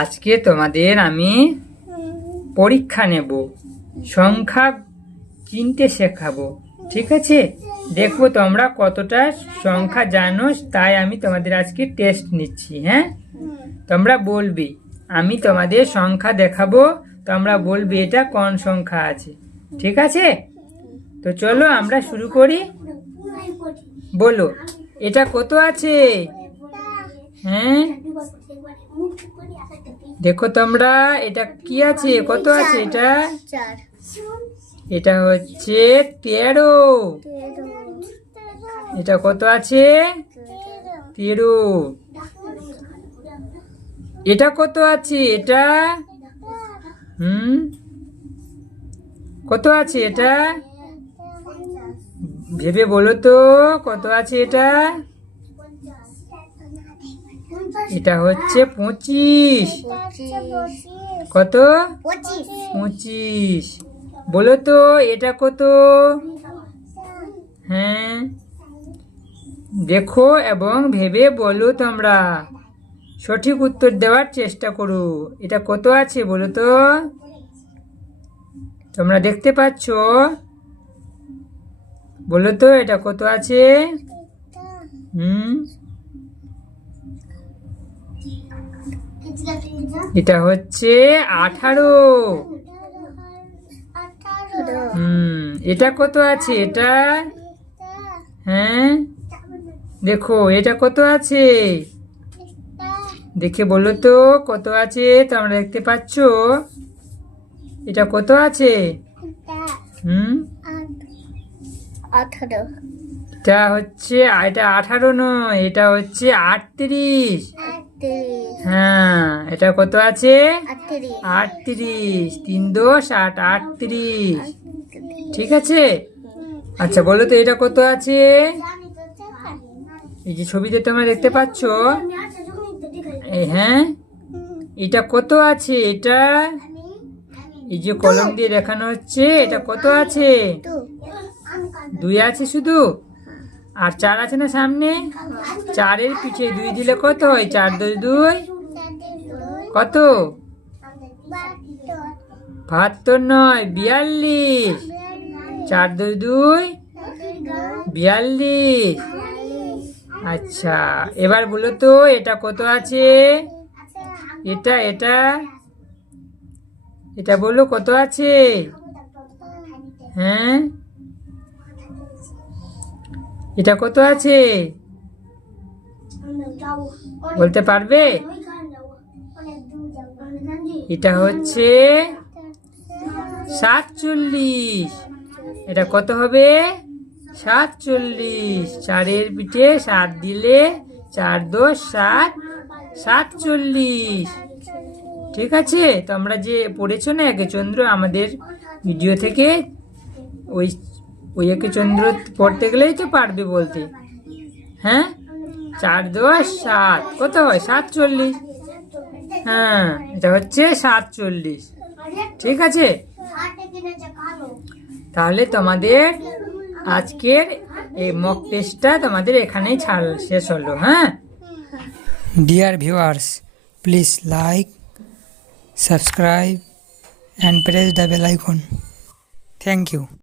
আজকে তোমাদের আমি পরীক্ষা নেব, সংখ্যা চিনতে শেখাবো। ঠিক আছে, দেখবো তোমরা কতটা সংখ্যা জানো, তাই আমি তোমাদের আজকে টেস্ট নিচ্ছি। হ্যাঁ, তোমরা বলবে, আমি তোমাদের সংখ্যা দেখাবো, তোমরা বলবে এটা কোন সংখ্যা আছে। ঠিক আছে, তো চলো আমরা শুরু করি। বলো, এটা কত আছে? হ্যাঁ, দেখো তোমরা, এটা কি আছে, কত আছে? এটা এটা হচ্ছে 13। এটা কত আছে? 13। এটা কত আছে? এটা কত আছে? এটা ভেবে বলো তো, কত আছে এটা? এটা হচ্ছে 25। কত? 25। বলো তো, এটা কত? হ্যাঁ, দেখো এবং ভেবে বলো তোমরা, সঠিক উত্তর দেওয়ার চেষ্টা করো। এটা কত আছে বলো তো? তোমরা দেখতে পাচ্ছ? বলো তো, এটা কত আছে? এটা হচ্ছে 18। এটা কত আছে? এটা হ্যাঁ, দেখো এটা কত আছে, দেখে বলো তো কত আছে। তোমরা দেখতে পাচ্ছ? এটা কত আছে? 18। এটা হচ্ছে, এটা 18 নয়, এটা হচ্ছে 38। হ্যাঁ, এটা কত আছে? 38। 3 10 8, 38। ঠিক আছে, আচ্ছা বলো তো, এটা কত আছে? এই যে ছবিতে তোমরা দেখতে পাচ্ছ, হ্যাঁ, এটা কত আছে? এটা এই যে কলম দিয়ে দেখানো হচ্ছে, এটা কত আছে? 2 আছে শুধু, আর 4 আছে না সামনে? 4-এর পিঠে 2 দিলে কত হয়? 4 2 2 কত? 72 নয়, 42। 4 2 2 42। আচ্ছা, এবার বলো তো, এটা কত আছে? এটা এটা এটা বলো কত আছে? হ্যাঁ, এটা কত আছে বলতে পারবে? এটা হচ্ছে 47। এটা কত হবে? 47। 4-এর পিঠে 7 দিলে 4 10 7, 47। ঠিক আছে, তোমরা যে পড়েছো না একচন্দ্র আমাদের ভিডিও থেকে, ওই একচন্দ্র পড়তে গেলেই তো পারবে বলতে। হ্যাঁ, 4 10 7 কত হয়? 47। হ্যাঁ, এটা হচ্ছে 47। ঠিক আছে, তাহলে তোমাদের আজকের এই মক টেস্টটা তোমাদের এখানেই শেষ হলো। হ্যাঁ, dear viewers, please like, subscribe and press the bell icon. Thank you.